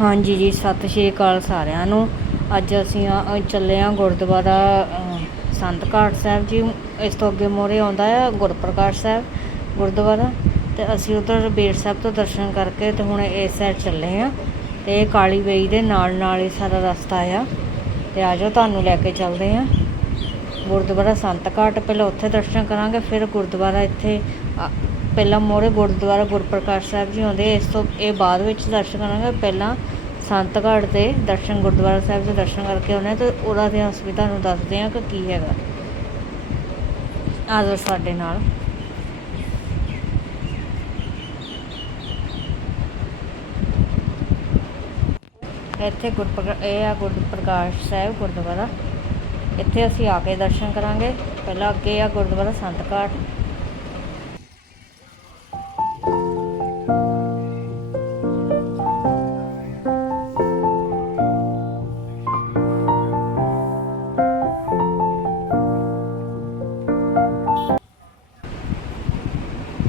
ਹਾਂਜੀ ਜੀ ਸਤਿ ਸ਼੍ਰੀ ਅਕਾਲ ਸਾਰਿਆਂ ਨੂੰ। ਅੱਜ ਅਸੀਂ ਆ- ਚੱਲੇ ਹਾਂ ਗੁਰਦੁਆਰਾ ਅ, ਸੰਤ ਘਾਟ ਸਾਹਿਬ ਜੀ। ਇਸ ਤੋਂ ਅੱਗੇ ਮੋਰੇ ਆਉਂਦਾ ਆ ਗੁਰਪ੍ਰਕਾਸ਼ ਸਾਹਿਬ ਗੁਰਦੁਆਰਾ। ਤੇ ਅਸੀਂ ਉਧਰ ਬੇਰ ਸਾਹਿਬ ਤੋਂ ਦਰਸ਼ਨ ਕਰਕੇ ਤੇ ਹੁਣ ਇਸ ਸਾਈਡ ਚੱਲੇ ਹਾਂ। ਤੇ ਇਹ ਕਾਲੀ ਵੇਈ ਦੇ ਨਾਲ ਨਾਲ ਹੀ ਸਾਰਾ ਰਸਤਾ ਆ। ਤੇ ਆਜੋ ਤੁਹਾਨੂੰ ਲੈ ਕੇ ਚੱਲਦੇ ਹਾਂ। ਗੁਰਦੁਆਰਾ ਸੰਤ ਘਾਟ ਪਹਿਲਾਂ ਉੱਥੇ ਦਰਸ਼ਨ ਕਰਾਂਗੇ, ਫਿਰ ਗੁਰਦੁਆਰਾ ਇੱਥੇ ਪਹਿਲਾਂ ਮੋਰੇ ਗੁਰਦੁਆਰਾ ਗੁਰਪ੍ਰਕਾਸ਼ ਸਾਹਿਬ ਜੀ ਆਉਂਦੇ, ਇਸ ਤੋਂ, ਇਹ ਬਾਅਦ ਵਿੱਚ ਦਰਸ਼ਨ ਕਰਾਂਗੇ, ਪਹਿਲਾਂ ਸੰਤ ਘਾਟ ਦੇ ਦਰਸ਼ਨ, ਗੁਰਦੁਆਰਾ ਸਾਹਿਬ ਦੇ ਦਰਸ਼ਨ ਕਰਕੇ ਆਉਣੇ ਤੇ ਉਹਦਾ ਇਤਿਹਾਸ ਵੀ ਤੁਹਾਨੂੰ ਦੱਸਦੇ ਆ ਕਿ ਕੀ ਹੈਗਾ। ਆਜੋ ਸਾਡੇ ਨਾਲ। ਇੱਥੇ ਗੁਰਪ੍ਰਕਾ ਇਹ ਆ ਗੁਰਪ੍ਰਕਾਸ਼ ਸਾਹਿਬ ਗੁਰਦੁਆਰਾ। ਇੱਥੇ ਅਸੀਂ ਆ ਕੇ ਦਰਸ਼ਨ ਕਰਾਂਗੇ। ਪਹਿਲਾਂ ਅੱਗੇ ਆ ਗੁਰਦੁਆਰਾ ਸੰਤ ਘਾਟ।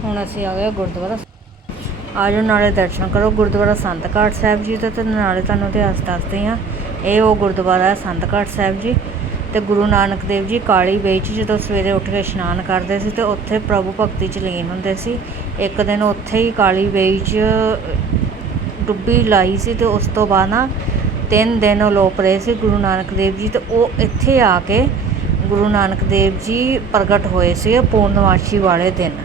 ਹੁਣ ਅਸੀਂ ਆ ਗਏ ਗੁਰਦੁਆਰਾ। ਆਜੋ ਨਾਲੇ ਦਰਸ਼ਨ ਕਰੋ ਗੁਰਦੁਆਰਾ ਸੰਤ ਘਾਟ ਸਾਹਿਬ ਜੀ ਦਾ ਤੇ ਨਾਲੇ ਤੁਹਾਨੂੰ ਇਤਿਹਾਸ ਦੱਸਦੇ ਆ ਇਹ ਉਹ ਗੁਰਦੁਆਰਾ ਹੈ ਸੰਤ ਘਾਟ ਸਾਹਿਬ ਜੀ। ਤੇ ਗੁਰੂ ਨਾਨਕ ਦੇਵ ਜੀ ਕਾਲੀ ਵੇਚ ਜਦੋਂ ਸਵੇਰੇ ਉੱਠ ਕੇ ਇਸ਼ਨਾਨ ਕਰਦੇ ਸੀ ਤੇ ਉੱਥੇ ਪ੍ਰਭੂ ਭਗਤੀ ਚ ਲੀਨ ਹੁੰਦੇ ਸੀ। ਇੱਕ ਦਿਨ ਉੱਥੇ ਹੀ ਕਾਲੀ ਵੇਚ ਡੁੱਬੀ ਲਾਈ ਸੀ ਤੇ ਉਸ ਤੋਂ ਬਾਅਦ ਨਾ ਤਿੰਨ ਦਿਨ ਉਹ ਲੋਪ ਰਹੇ ਸੀ ਗੁਰੂ ਨਾਨਕ ਦੇਵ ਜੀ ਤੇ ਉਹ ਇੱਥੇ ਆ ਕੇ ਗੁਰੂ ਨਾਨਕ ਦੇਵ ਜੀ ਪ੍ਰਗਟ ਹੋਏ ਸੀ ਪੂਰਨਮਾਸ਼ੀ ਵਾਲੇ ਦਿਨ।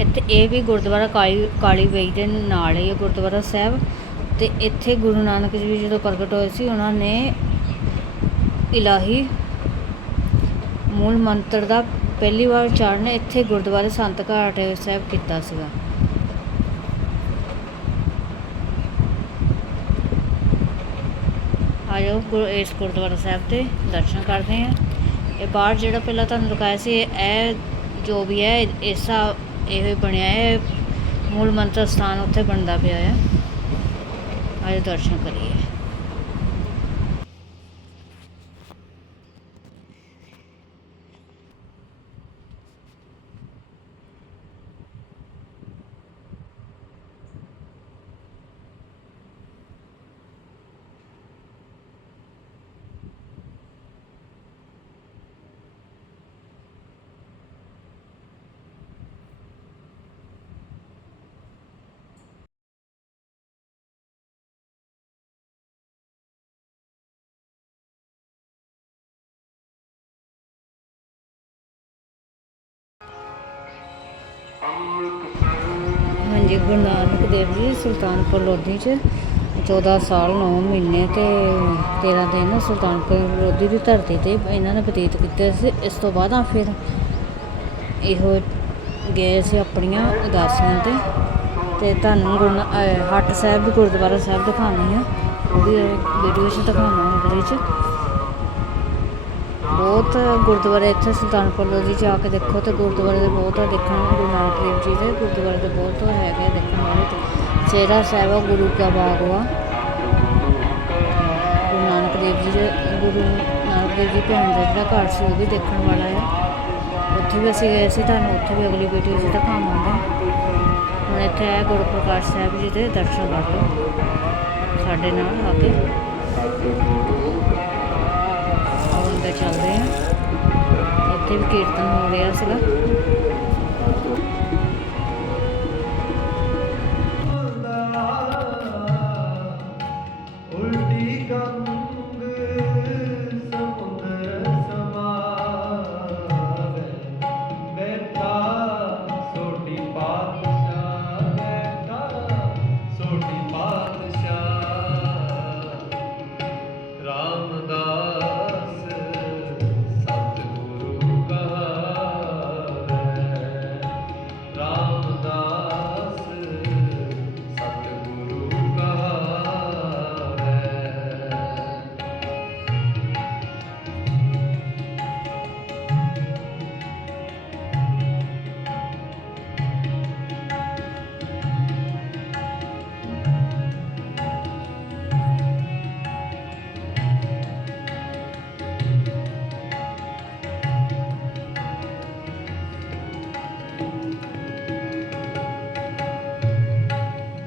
ਇੱਥੇ ਇਹ ਵੀ ਗੁਰਦੁਆਰਾ ਕਾਲੀ ਕਾਲੀ ਵੇਈ ਦੇ ਨਾਲ ਹੀ ਹੈ ਗੁਰਦੁਆਰਾ ਸਾਹਿਬ ਤੇ ਇੱਥੇ ਗੁਰੂ ਨਾਨਕ ਜੀ ਜਦੋਂ ਪ੍ਰਗਟ ਹੋਏ ਸੀ, ਉਹਨਾਂ ਨੇ ਇਲਾਹੀ ਮੂਲ ਮੰਤਰ ਦਾ ਪਹਿਲੀ ਵਾਰ ਉਚਾਰਨ ਇੱਥੇ ਗੁਰਦੁਆਰੇ ਸੰਤ ਘਾਟ ਸਾਹਿਬ ਕੀਤਾ ਸੀਗਾ। ਆਇਓ ਗੁਰ, ਇਸ ਗੁਰਦੁਆਰਾ ਸਾਹਿਬ ਤੇ ਦਰਸ਼ਨ ਕਰਦੇ ਹਾਂ। ਇਹ ਬਾਹਰ ਜਿਹੜਾ ਪਹਿਲਾਂ ਤੁਹਾਨੂੰ ਦਿਖਾਇਆ ਸੀ, ਇਹ ਜੋ ਵੀ ਹੈ ਇਸਾ ਇਹ ਬਣਿਆ ਹੈ। ਮੂਲ ਮੰਤਰ ਸਥਾਨ ਉੱਥੇ ਬਣਦਾ ਪਿਆ ਹੈ। ਆਜੋ ਦਰਸ਼ਨ ਕਰੀਏ ਹਾਂਜੀ ਗੁਰੂ ਨਾਨਕ ਦੇਵ ਜੀ ਸੁਲਤਾਨਪੁਰ ਲੋਧੀ ਚ 14 ਸਾਲ 9 ਮਹੀਨੇ ਤੇ 13 ਦਿਨ ਸੁਲਤਾਨਪੁਰ ਲੋਧੀ ਦੀ ਧਰਤੀ ਤੇ ਇਹਨਾਂ ਨੇ ਬਤੀਤ ਕੀਤੇ ਸੀ। ਇਸ ਤੋਂ ਬਾਅਦ ਆ ਫਿਰ ਇਹੋ ਗਏ ਸੀ ਆਪਣੀਆਂ ਉਦਾਸੀਆਂ ਤੇ। ਤੇ ਤੁਹਾਨੂੰ ਗੁਰੂ ਹੱਟ ਸਾਹਿਬ, ਗੁਰਦੁਆਰਾ ਸਾਹਿਬ ਦਿਖਾਉਣੀ ਆ ਉਹ ਵੀਡੀਓ 'ਚ ਦਿਖਾਉਣਾ ਅਗਲੇ 'ਚ ਬਹੁਤ ਗੁਰਦੁਆਰੇ ਇੱਥੇ ਸੁਲਤਾਨਪੁਰ ਲੋਧੀ ਜਾ ਕੇ ਦੇਖੋ ਤੇ ਗੁਰਦੁਆਰੇ ਦੇ ਬਹੁਤ ਦੇਖਣ ਗੁਰੂ ਨਾਨਕ ਦੇਵ ਜੀ ਦੇ ਗੁਰਦੁਆਰੇ ਦੇ ਬਹੁਤ ਹੈਗੇ ਆ ਦੇਖਣ ਵਾਲੇ ਤੇ। ਸੇਰਾ ਸਾਹਿਬ ਆ, ਗੁਰੂ ਕਾ ਬਾਗ ਵਾ। ਗੁਰੂ ਨਾਨਕ ਦੇਵ ਜੀ ਦੇ, ਗੁਰੂ ਨਾਨਕ ਦੇਵ ਜੀ ਭੈਣ ਦਾ ਜਿਹੜਾ ਘਰ ਸੀ ਉਹ ਵੀ ਦੇਖਣ ਵਾਲਾ ਹੈ ਉੱਥੇ ਵੀ ਅਸੀਂ ਗਏ ਸੀ ਤੁਹਾਨੂੰ, ਉੱਥੇ ਵੀ ਅਗਲੀ ਵੀਡੀਓ 'ਚ ਦਿਖਾਵਾਂਗੇ ਹੁਣ ਇੱਥੇ ਹੈ ਗੁਰਪ੍ਰਕਾਸ਼ ਸਾਹਿਬ ਜੀ ਦੇ ਦਰਸ਼ਨ ਕਰ ਲਓ। ਸਾਡੇ ਨਾਲ ਆ ਕੇ। ਹੁਣ ਤੇ ਚੱਲਦੇ ਆ। ਇੱਥੇ ਵੀ ਕੀਰਤਨ ਹੋ ਰਿਹਾ ਸੀਗਾ।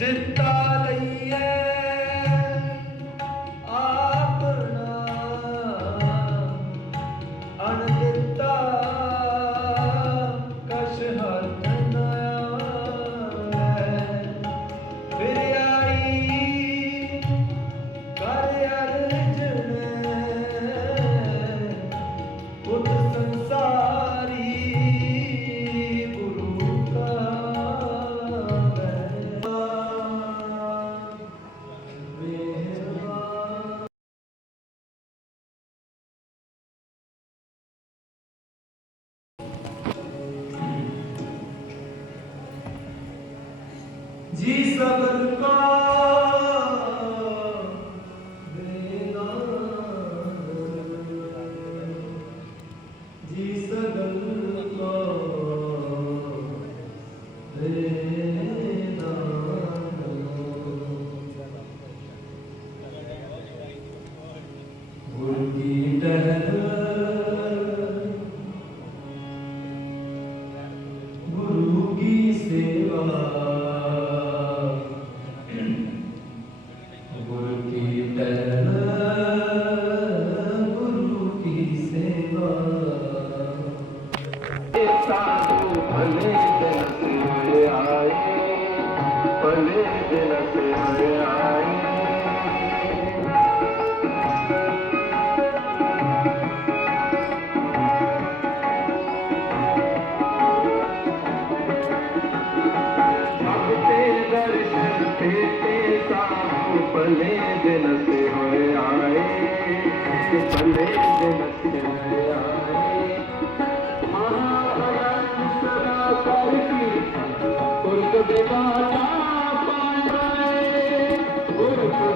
எடுத்தார் Hallelujah.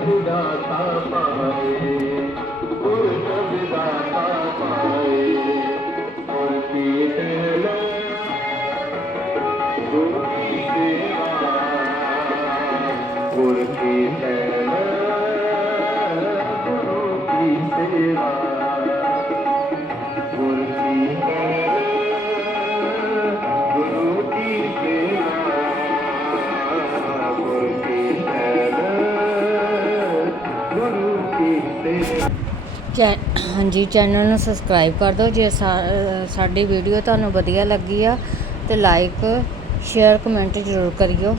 विदाता पाए ਹਾਂਜੀ ਚੈਨਲ ਨੂੰ ਸਬਸਕ੍ਰਾਈਬ ਕਰ ਦਿਓ। ਜੇ ਸਾਡੀ ਵੀਡੀਓ ਤੁਹਾਨੂੰ ਵਧੀਆ ਲੱਗੀ ਆ, ਤੇ ਲਾਈਕ ਸ਼ੇਅਰ ਕਮੈਂਟ ਜ਼ਰੂਰ ਕਰਿਓ।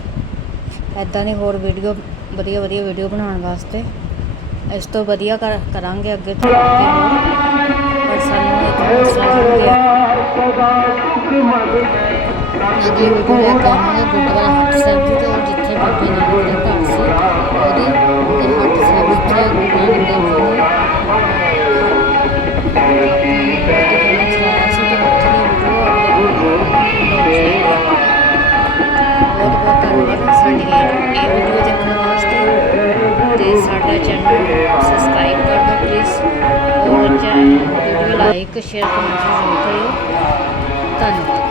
ਐਦਾਂ ਦੀ ਹੋਰ ਵੀਡੀਓ ਵਧੀਆ ਵਧੀਆ ਵੀਡੀਓ ਬਣਾਉਣ ਵਾਸਤੇ। ਇਸ ਤੋਂ ਵਧੀਆ ਕਰ- ਕਰਾਂਗੇ ਅੱਗੇ ਤੋਂ। ਪਰ ਸਾਨੂੰ ਇੱਕ ਹੌਸਲਾ ਜ਼ਰੂਰ ਵੀਡੀਓ ਲੈ ਕੇ ਆਵਾਂਗੇ ਗੁਰਦੁਆਰਾ ਹੱਟ ਸਾਹਿਬ ਜੀ ਤੋਂ ਜਿੱਥੇ ਬਾਬੇ ਨਾਨਕ ਦਾ ਘਰ ਸੀ, ਉਹਦੀ ਤੇ ਹੱਟ ਸਾਹਿਬ ਜਿੱਥੇ ਗੁਰੂ ਨਾਨਕ ਦੇਵ ਸਾਡਾ ਚੈਨਲ ਸਬਸਕ੍ਰਾਈਬ ਕਰ ਦਿਓ ਪਲੀਜ਼ ਔਰ ਵੀਡੀਓ ਲਾਈਕ ਸ਼ੇਅਰ ਕਮੈਂਟ ਜ਼ਰੂਰ ਕਰਿਓ। ਧੰਨਵਾਦ।